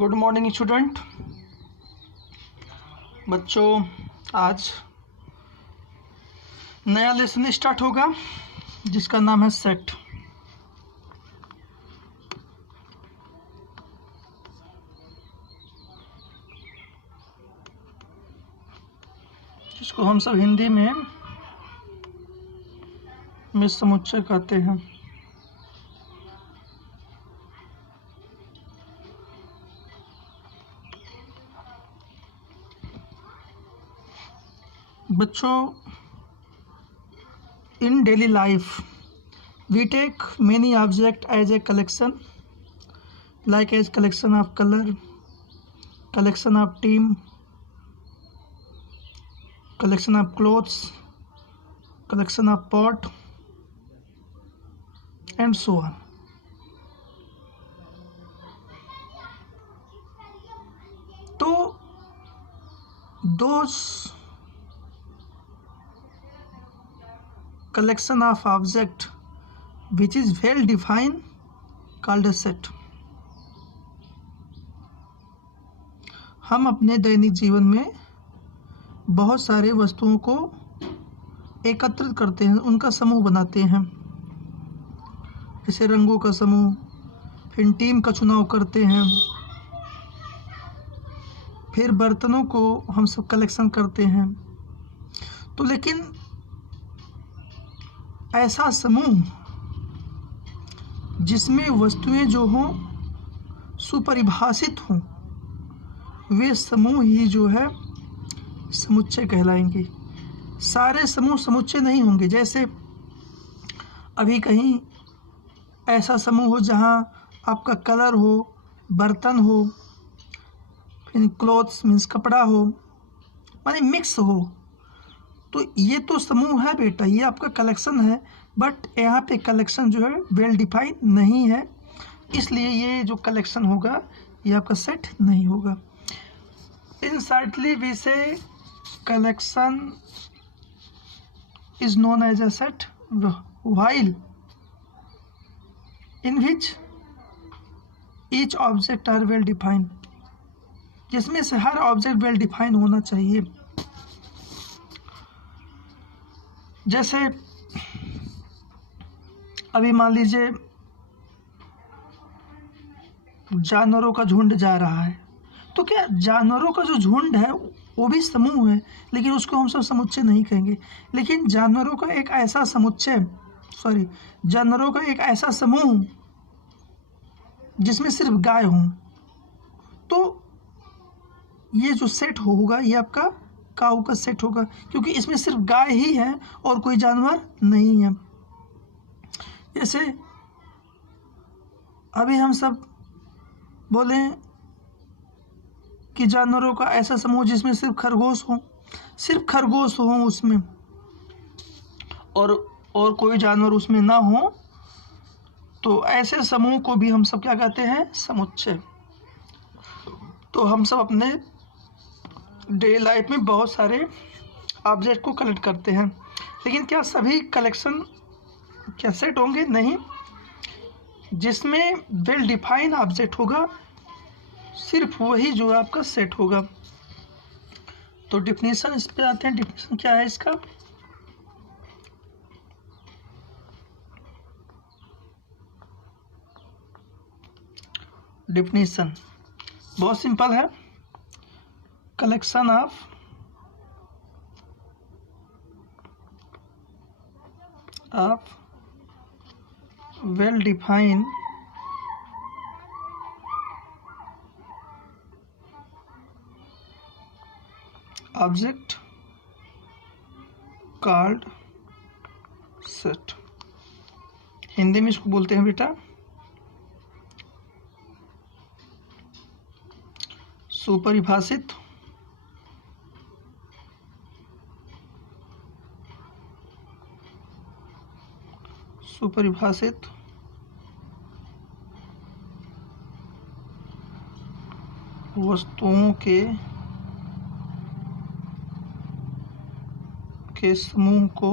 Good morning student. बच्चों, आज नया लेसन स्टार्ट होगा जिसका नाम है सेट। जिसको हम सब हिंदी में समुच्चय कहते हैं। बच्चों, in daily life we take many objects as a collection, like as collection of color, collection of team, collection of clothes, collection of pot and so on. तो those collection of object which is well defined called a set. हम अपने दैनिक जीवन में बहुत सारे वस्तुओं को एकत्रित करते हैं, उनका समूह बनाते हैं, जैसे रंगों का समूह, फिर टीम का चुनाव करते हैं, फिर बर्तनों को हम सब कलेक्शन करते हैं। तो लेकिन ऐसा समूह जिसमें वस्तुएं जो हों सुपरिभाषित हों, वे समूह ही जो है समुच्चय कहलाएंगे। सारे समूह समुच्चय नहीं होंगे। जैसे अभी कहीं ऐसा समूह हो जहां आपका कलर हो, बर्तन हो, फिर क्लॉथ्स मीन्स कपड़ा हो, माने मिक्स हो, तो ये तो समूह है बेटा, ये आपका कलेक्शन है। बट यहाँ पे कलेक्शन जो है वेल डिफाइन नहीं है, इसलिए ये जो कलेक्शन होगा ये आपका सेट नहीं होगा। In shortly we say collection is known as a set while in which each object are well defined, जिसमें से हर ऑब्जेक्ट वेल डिफाइन होना चाहिए। जैसे अभी मान लीजिए जानवरों का झुंड जा रहा है, तो क्या जानवरों का जो झुंड है वो भी समूह है, लेकिन उसको हम सब समुच्चय नहीं कहेंगे। लेकिन जानवरों का एक ऐसा समूह जिसमें सिर्फ गाय हों, तो ये जो सेट होगा ये आपका काऊ का सेट होगा, क्योंकि इसमें सिर्फ गाय ही है और कोई जानवर नहीं है। जैसे अभी हम सब बोले कि जानवरों का ऐसा समूह जिसमें सिर्फ खरगोश हो उसमें, और कोई जानवर उसमें ना हो, तो ऐसे समूह को भी हम सब क्या कहते हैं? समुच्चय। तो हम सब अपने डेली लाइफ में बहुत सारे ऑब्जेक्ट को कलेक्ट करते हैं, लेकिन क्या सभी कलेक्शन क्या सेट होंगे? नहीं। जिसमें वेल डिफाइन ऑब्जेक्ट होगा सिर्फ वही जो आपका सेट होगा। तो डिफिनीशन इस पे आते हैं। डिफिनीशन क्या है इसका? डिफिनीशन बहुत सिंपल है। Collection of well defined object called set। Hindi में इसको बोलते हैं बेटा सुपरिभाषित वस्तुओं के समूह को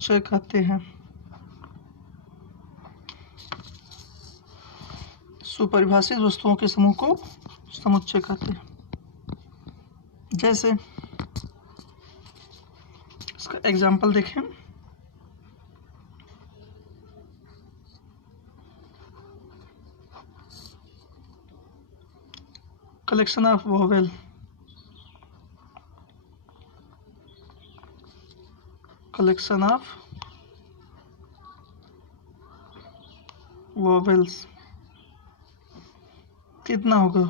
समुच्चय कहते हैं। सुपरिभाषित वस्तुओं के समूह को समुच्चय कहते हैं। जैसे इसका एग्जाम्पल देखें, collection of vowel, collection of vowels कितना होगा?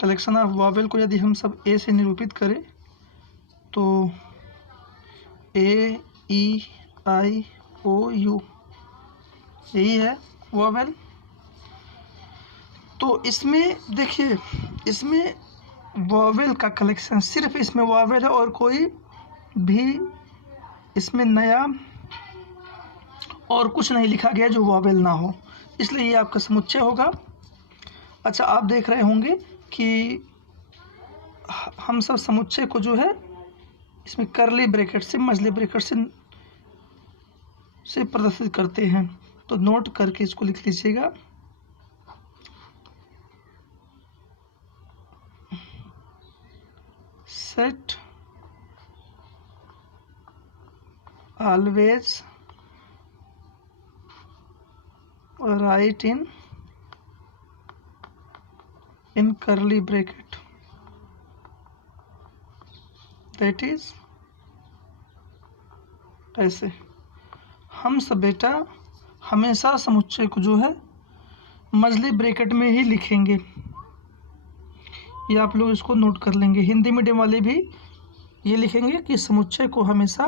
कलेक्शन ऑफ वोवेल को यदि हम सब ए से निरूपित करें तो ए, ई, आई, ओ, यू यही है वोवेल। तो इसमें देखिए, इसमें वोवेल का कलेक्शन, सिर्फ इसमें वोवेल है और कोई भी इसमें नया और कुछ नहीं लिखा गया जो वोवेल ना हो, इसलिए ये आपका समुच्चय होगा। अच्छा, आप देख रहे होंगे कि हम सब समुच्चय को जो है इसमें करली ब्रैकेट से, मजली ब्रैकेट से प्रदर्शित करते हैं, तो नोट करके इसको लिख लीजिएगा। Set always write in curly bracket, that is ऐसे हम सब बेटा हमेशा समुच्चय को जो है मजली ब्रैकेट में ही लिखेंगे। ये आप लोग इसको नोट कर लेंगे। हिंदी मीडियम वाले भी ये लिखेंगे कि समुच्चय को हमेशा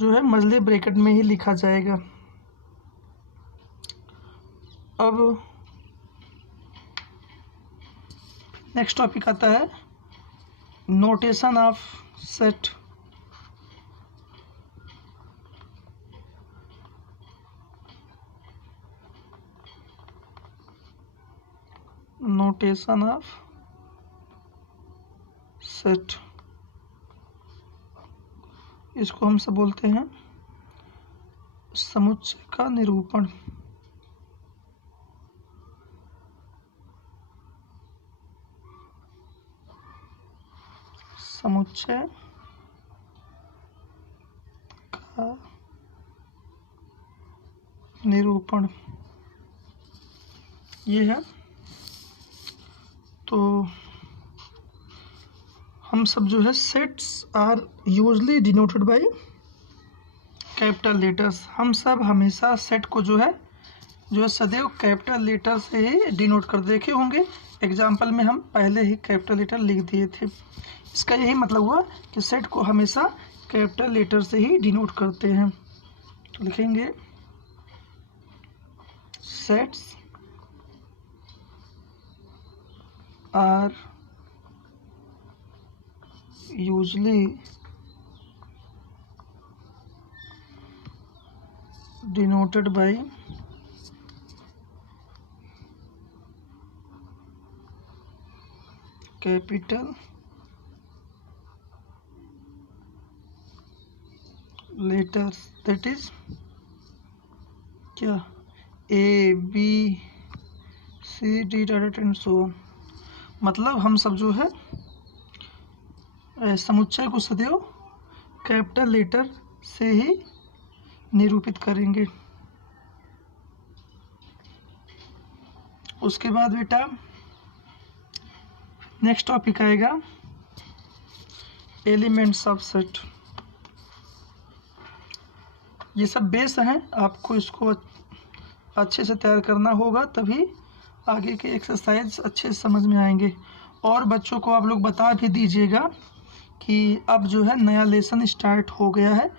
जो है मजली ब्रैकेट में ही लिखा जाएगा। अब नेक्स्ट टॉपिक आता है notation of set. Notation of set, इसको हम सब बोलते हैं समुच्चय का निरूपण। समुच्चय का निरूपण ये है। तो हम सब जो है sets are usually denoted by capital letters. हम सब हमेशा सेट को जो है सदैव कैपिटल लेटर से ही डिनोट कर देखे होंगे। एग्जाम्पल में हम पहले ही कैपिटल लेटर लिख दिए थे। इसका यही मतलब हुआ कि सेट को हमेशा कैपिटल लेटर से ही डिनोट करते हैं। तो लिखेंगे sets are usually denoted by capital letters, that is क्या A, B, C, D, and so on। मतलब हम सब जो है समुच्चय को सदैव कैपिटल लेटर से ही निरूपित करेंगे। उसके बाद बेटा नेक्स्ट टॉपिक आएगा एलिमेंट्स ऑफ सेट। ये सब बेस हैं, आपको इसको अच्छे से तैयार करना होगा, तभी आगे के एक्सरसाइज अच्छे से समझ में आएंगे। और बच्चों को आप लोग बता भी दीजिएगा कि अब जो है नया लेसन स्टार्ट हो गया है,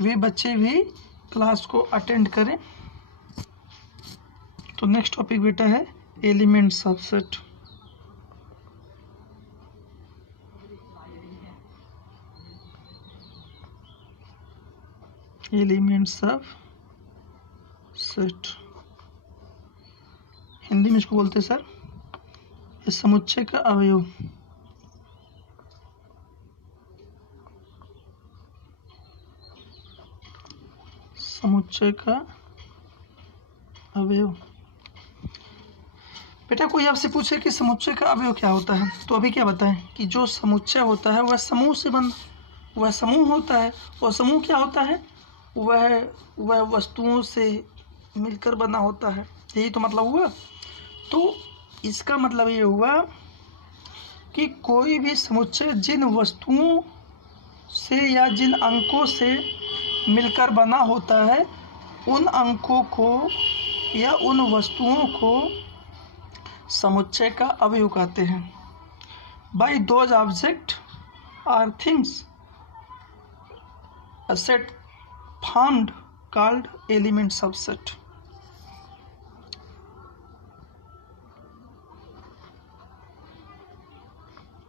वे बच्चे भी क्लास को अटेंड करें। तो नेक्स्ट टॉपिक बेटा है elements of set. Elements of set Hindi में इसको बोलते हैं सर इस समुच्चय का अवयव। समुच्चय का अवयव। बेटा कोई आपसे पूछे कि समुच्चय का अवयव क्या होता है, तो अभी क्या बताएं कि जो समुच्चय होता है वह समूह से वह समूह होता है। और समूह क्या होता है, वह वस्तुओं से मिलकर बना होता है। यही तो मतलब हुआ। तो इसका मतलब ये हुआ कि कोई भी समुच्चय जिन वस्तुओं से या जिन अंकों से मिलकर बना होता है, उन अंकों को या उन वस्तुओं को समुच्चय का अवयव कहते हैं। By those object or things a set formed called element subset.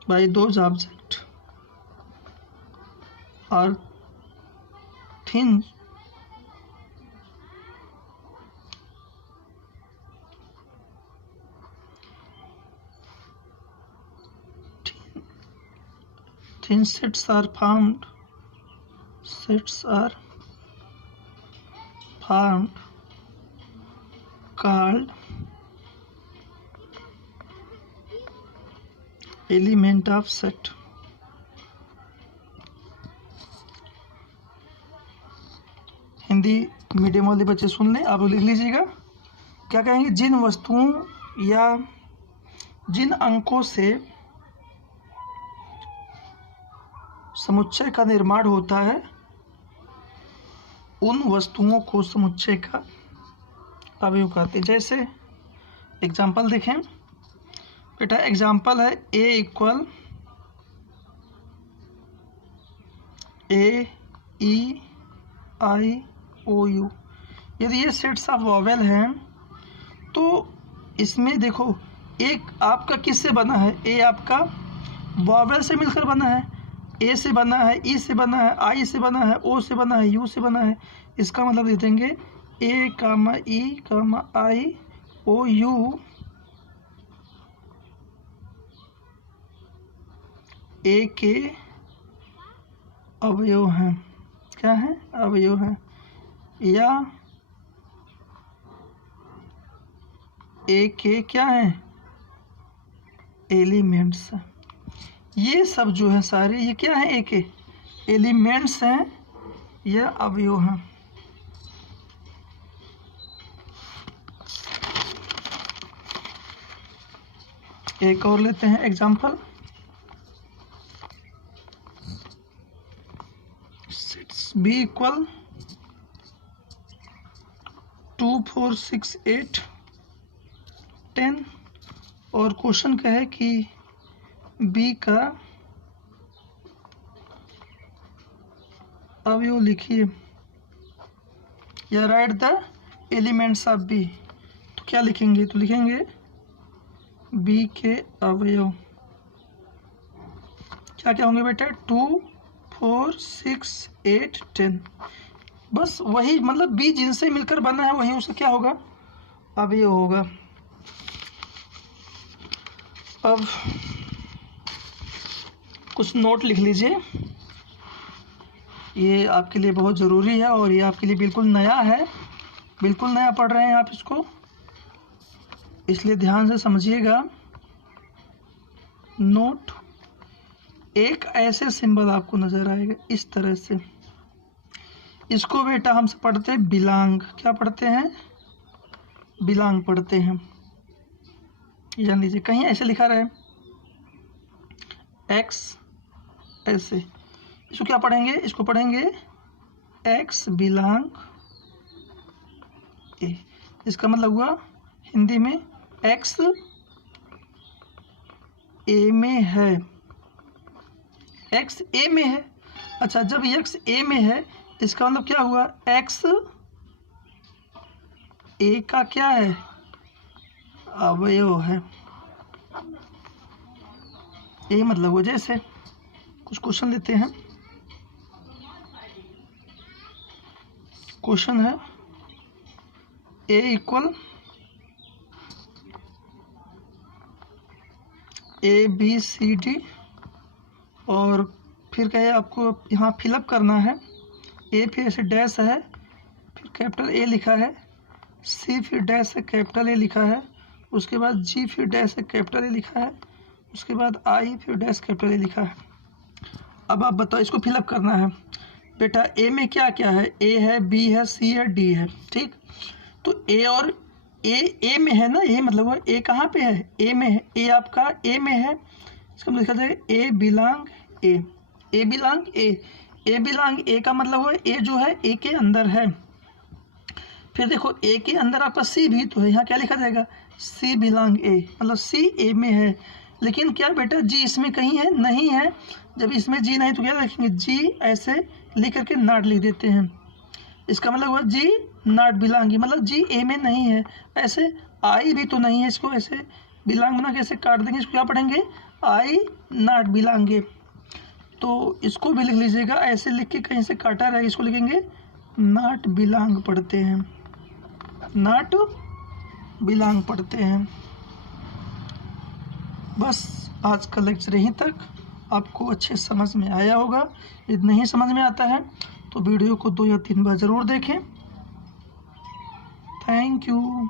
By those objects or things thin sets are formed called element of set. Hindi medium वाले बच्चे सुन लें, आप लिख लीजिएगा। क्या कहेंगे, जिन वस्तुओं या जिन अंकों से समुच्चय का निर्माण होता है, उन वस्तुओं को समुच्चय का अवयव कहते हैं। जैसे एग्जाम्पल देखें बेटा, एग्जाम्पल है A equal A E I O you. यदि ये सेट्स ऑफ वॉवेल हैं तो इसमें देखो, एक आपका किससे बना है, ए आपका वॉवेल से मिलकर बना है। ए से बना है, ई से बना है, आई से बना है, ओ से बना है, यू से बना है। इसका मतलब दे देंगे ए कामा ई कामा आई ओ यू ए के अवयव हैं। क्या है, अवयव हैं। या ए के क्या है, एलिमेंट्स। ये सब जो है सारे, ये क्या है, ए के एलिमेंट्स हैं या अवयव हैं। एक और लेते हैं एग्जाम्पल, सेट्स बी इक्वल 2 4 6 8 10 और क्वेश्चन का है कि बी का अवयव लिखिए या write the elements of B. तो क्या लिखेंगे, तो लिखेंगे बी के अवयव क्या क्या होंगे बेटा, 2 4 6 8 10। बस वही, मतलब बी जिनसे मिलकर बना है वही उससे क्या होगा, अवयव होगा। अब कुछ नोट लिख लीजिए, ये आपके लिए बहुत ज़रूरी है और ये आपके लिए बिल्कुल नया है, बिल्कुल नया पढ़ रहे हैं आप इसको, इसलिए ध्यान से समझिएगा। नोट, एक ऐसे सिंबल आपको नज़र आएगा इस तरह से, इसको बेटा हम पढ़ते हैं बिलोंग। क्या पढ़ते हैं, बिलोंग पढ़ते हैं। जान लीजिए, कहीं ऐसे लिखा रहे एक्स ऐसे, इसको क्या पढ़ेंगे, इसको पढ़ेंगे एक्स बिलोंग ए। इसका मतलब हुआ हिंदी में एक्स ए में है, एक्स ए में है। अच्छा, जब एक्स ए में है इसका मतलब क्या हुआ, एक्स ए का क्या है, अवयव है। ये मतलब वो, जैसे कुछ क्वेश्चन लेते हैं। क्वेश्चन है A equal A B C D और फिर कहे आपको यहाँ फिलअप करना है। ए फिर ऐसे डैश है, फिर कैपिटल ए लिखा है, सी फिर डैश है कैपिटल ए लिखा है, उसके बाद जी फिर डैश है कैपिटल ए लिखा है, उसके बाद आई फिर डैश कैपिटल ए लिखा है। अब आप बताओ, इसको फिलअप करना है। बेटा ए में क्या क्या है, ए है, बी है, सी है, डी है, ठीक। तो ए और ए में है ना, ए मतलब वो ए कहाँ पे है, ए में है, ए आपका ए में है, इसका लिखा जाएगा ए बिलोंग ए, ए बिलोंग ए, ए बिलोंग ए का मतलब है ए जो है ए के अंदर है। फिर देखो ए के अंदर आपका सी भी तो है, यहाँ क्या लिखा जाएगा, सी बिलोंग ए, मतलब सी ए में है। लेकिन क्या बेटा जी इसमें कहीं है, नहीं है। जब इसमें जी नहीं तो क्या लिखेंगे, जी ऐसे लिख करके नॉट लिख देते हैं। इसका मतलब हुआ जी नॉट बिलोंग, मतलब जी ए में नहीं है। ऐसे आई भी तो नहीं है, इसको ऐसे बिलोंग बना कैसे काट देंगे, इसको क्या पढ़ेंगे, आई नॉट बिलोंग। तो इसको भी लिख लीजिएगा, ऐसे लिख के कहीं से काटा रहेगा, इसको लिखेंगे नॉट बिलोंग पढ़ते हैं, नॉट बिलोंग पढ़ते हैं। बस आज का लेक्चर यहीं तक, आपको अच्छे समझ में आया होगा। यदि नहीं समझ में आता है तो वीडियो को 2 या 3 बार ज़रूर देखें। Thank you.